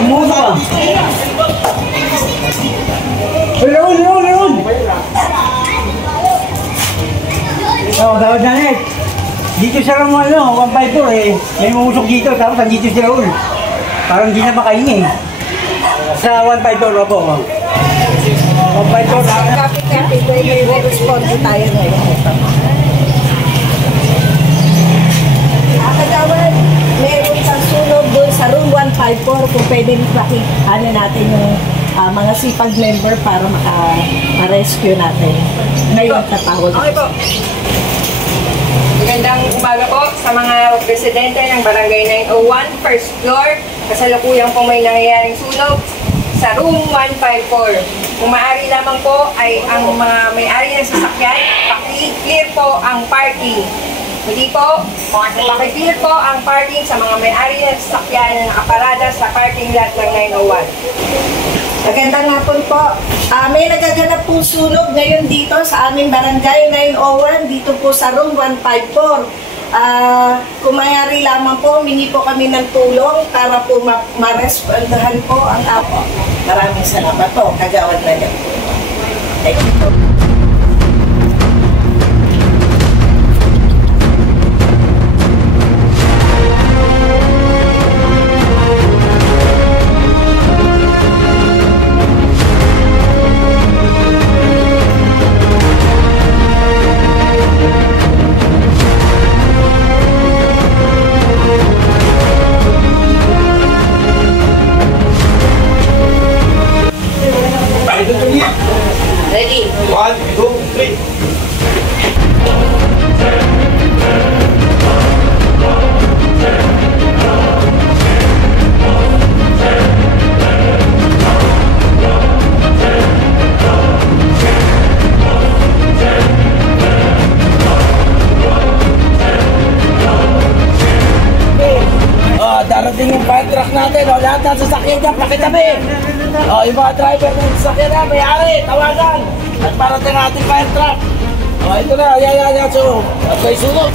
Umuso ka. Leon! Oh, Dapat Janet. Dito siya lang 154 eh. May umusok dito, tapos nandito si Raul. Parang hindi na makahingi. Sa 154 po. 154. Kapit-kapit, may respond tayo ngayon. Kagawad, meron pang sunog doon sa room 154 kung pwede ano natin yung mga sipag member para maka-rescue natin. Ngayon tatawag. Okay po. Magandang umaga po sa mga residente ng Barangay 901, first floor. Kasalukuyan po may nangyayaring sunog sa room 154. Kung maaari lamang po ay ang mga may-ari ng sasakyan, paki-clear po ang parking. Hindi po, paki-clear po ang parking sa mga may-ari ng sasakyan na nakaparada sa parking lot ng 901. Magandang hapon po. May nagaganap po sunog ngayon dito sa aming barangay 901, dito po sa room 154. Kung mayari lamang po, mingi po kami ng tulong para po ma-respondahan po ang apo. Maraming salamat po. Kagawad na niyo po. Thank you po. Ready? 1, 2, 3. Darating yung fire truck natin, lahat ng sasakyan dyan, pakitabi. Yung mga driver ng sasakyan na, may-ari, tawagan. At parating ang ating fire truck. Ito na, yan, so, at may sunog.